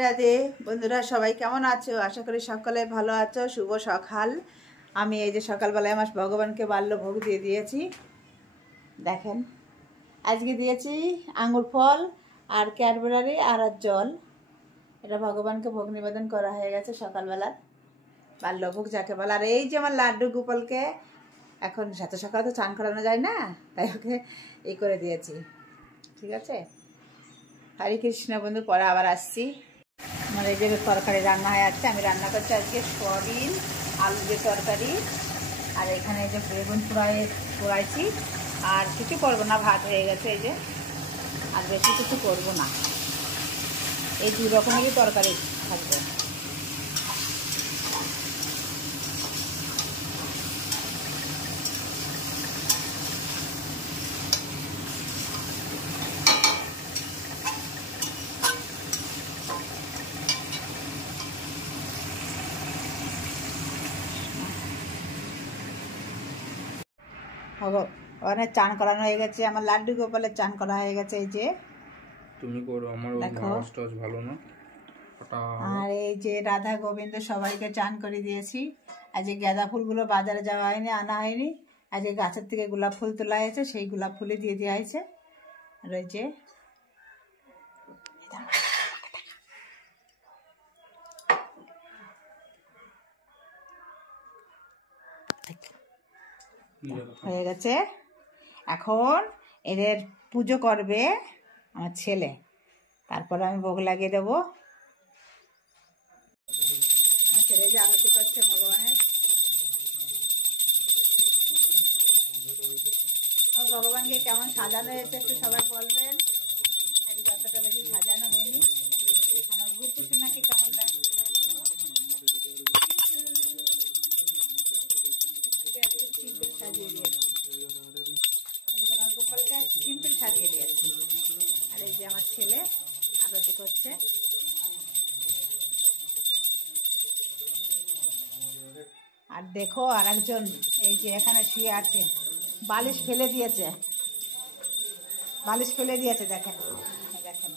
রাধে বন্ধুরা, সবাই কেমন আছো? আশা করি সকলে ভালো আছো। শুভ সকাল। আমি এই যে সকালবেলায় আমার ভগবানকে বাল্য ভোগ দিয়ে দিয়েছি। দেখেন, আজকে দিয়েছি আঙ্গুর ফল আর ক্যাডবেরি আর জল। এটা ভগবানকে ভোগ নিবেদন করা হয়ে গেছে সকালবেলা, বাল্য ভোগ যাকে বলে। আর এই যে আমার লাড্ডু গোপালকে এখন সাথে সকালে তো চান করানো যায় না, তাই ওকে এই করে দিয়েছি। ঠিক আছে, হরে কৃষ্ণ বন্ধু। পরে আবার আসছি। আমার এই যে তরকারি রান্না হয়ে যাচ্ছে। আমি রান্না করছি আজকে সয়াবিন আলু দিয়ে তরকারি। আর এখানে এই যে বেগুন পোড়াইছি। আর কিছু করবো না, ভাত হয়ে গেছে এই যে। আর বেশি কিছু করবো না, এই দুই রকমেরই তরকারি থাকবে। ওখানে চান করানো হয়ে গেছে, আমার লাড্ডু গোপালের চান করা হয়ে গেছে। এই যে তুমি করো, আমার আওয়াজটা ভালো না। আর এই যে রাধা গোবিন্দ সবাইকে চান করে দিয়েছি। আজকে গাঁদা ফুলগুলো বাজারে যাওয়া হয়নি, আনা হয়নি। আজকে গাছের থেকে গোলাপ ফুল তোলা হয়েছে, সেই গোলাপ ফুলই দিয়ে দেওয়া হয়েছে। আর ওই যে হয়ে গেছে। এখন এদের পুজো করবে আমার ছেলে, তারপরে আমি ভোগ লাগিয়ে দেবো। আমার ছেলে যে আরতি করছে ভগবানের। ভগবানকে কেমন সাজানো হয়েছে একটু সবাই বলবেন। আজকে যতটা বেশি সাজানো হয়নি। আমার গুপ্ত সোনাকে কেমন লাগছে? সিম্পল সাজিয়ে দিয়েছি। আমার গোপালকে সিম্পল সাজিয়ে দিয়েছি। আর এই যে আমার ছেলে আরতি করছে। আর দেখো আর একজন এই যে এখানে শুয়ে আছে, বালিশ ফেলে দিয়েছে, বালিশ ফেলে দিয়েছে। দেখেন দেখেন,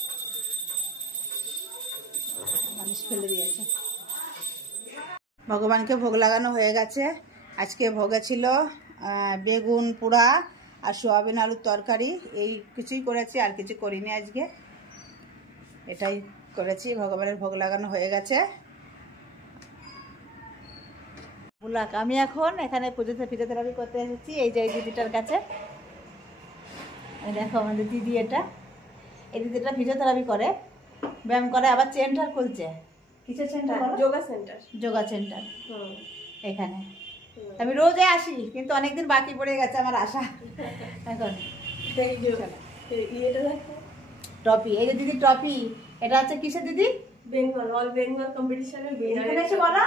বালিশ ফেলে দিয়েছে। ভগবানকে ভোগ লাগানো হয়ে গেছে। আজকে ভোগে ছিল বেগুন পোড়া আর সোয়াবিন আলুর তরকারি। এই কিছুই করেছি, আর কিছু করিনি আজকে। এটাই করেছি। ভগবানের ভোগ লাগানো হয়ে গেছে। আমি এখন এখানে ফিজিওথেরাপি করতে এসেছি এই যে এই দিদিটার কাছে। দেখো আমাদের দিদি, এটা এই দিদিটা ফিজিওথেরাপি করে, ব্যায়াম করে, আবার সেন্টার খুলছে। কিসের centre? Yoga centre. Yoga centre এখানে আমি রোজে আসি, কিন্তু অনেকদিন বাকি পড়ে গেছে আমার আসা। এখন ট্রফি, এই যে দিদি ট্রফি, এটা হচ্ছে কিসের দিদি? বেঙ্গল অল বেঙ্গল কম্পিটিশনের উইনারের। এসে বলো,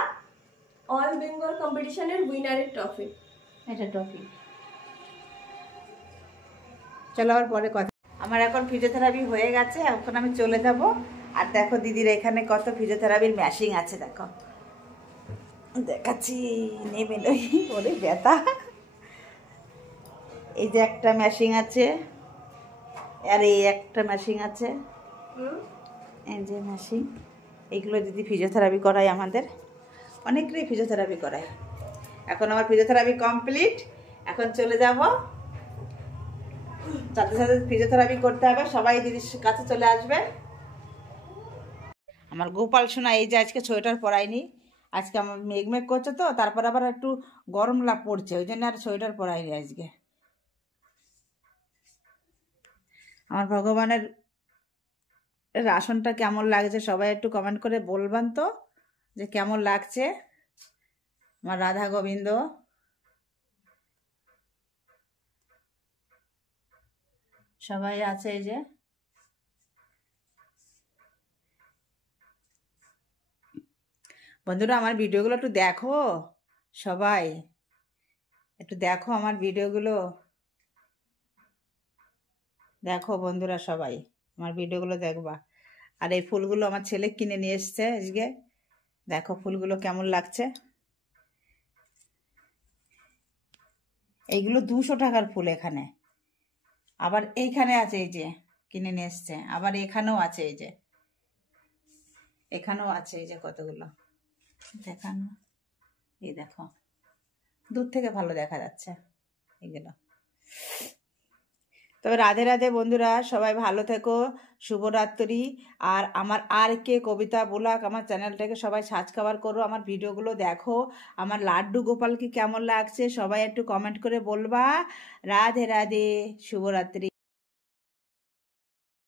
অল বেঙ্গল কম্পিটিশনের উইনারের ট্রফি। এটা ট্রফি। চলো আবার পরে কথা। আমার এখন ফিজিওথেরাপি হয়ে গেছে, এখন আমি চলে যাব। আর দেখো দিদির এখানে কত ফিজিওথেরাপির মেশিন আছে, দেখো দেখাচ্ছি। নেমে নই, ওরে ব্যথা। এই যে একটা মেশিন আছে, আর এই একটা মেশিন আছে, এই যে মেশিন। এইগুলো দিদি ফিজিওথেরাপি করায় আমাদের, অনেকটাই ফিজিওথেরাপি করায়। এখন আমার ফিজিওথেরাপি কমপ্লিট। এখন চলে যাব, সাথে সাথে ফিজিওথেরাপি করতে হবে। সবাই দিদির কাছে চলে আসবে। আমার গোপাল সোনা এই যে আজকে সোয়েটার পরাইনি। আজকে আমার মেঘ করছে তো, তারপর আবার একটু গরম পড়ছে, ওই জন্য আর সোয়েটার পরাইনি আজকে। আমার ভগবানের আসনটা কেমন লাগছে সবাই একটু কমেন্ট করে বলবেন তো, যে কেমন লাগছে আমার রাধা গোবিন্দ। সবাই আছে এই যে। বন্ধুরা আমার ভিডিওগুলো একটু দেখো, সবাই একটু দেখো আমার ভিডিওগুলো দেখো। বন্ধুরা সবাই আমার ভিডিওগুলো দেখবা। আর এই ফুলগুলো আমার ছেলে কিনে নিয়ে এসছে আজকে। দেখো ফুলগুলো কেমন লাগছে। এইগুলো 200 টাকার ফুল এখানে। আবার এইখানে আছে, এই যে কিনে নিয়ে এসছে। আবার এখানেও আছে, এই যে এখানেও আছে এই যে কতগুলো দেখানো, এই দেখো দূর থেকে ভালো দেখা যাচ্ছে এগুলো। তবে রাধে রাধে বন্ধুরা, সবাই ভালো থেকো, শুভরাত্রি। আর আমার আর কে কবিতা ব্লগ আমার চ্যানেলটাকে সবাই সাবস্ক্রাইব করো, আমার ভিডিওগুলো দেখো। আমার লাড্ডু গোপালকে কেমন লাগছে সবাই একটু কমেন্ট করে বলবা। রাধে রাধে, শুভরাত্রি।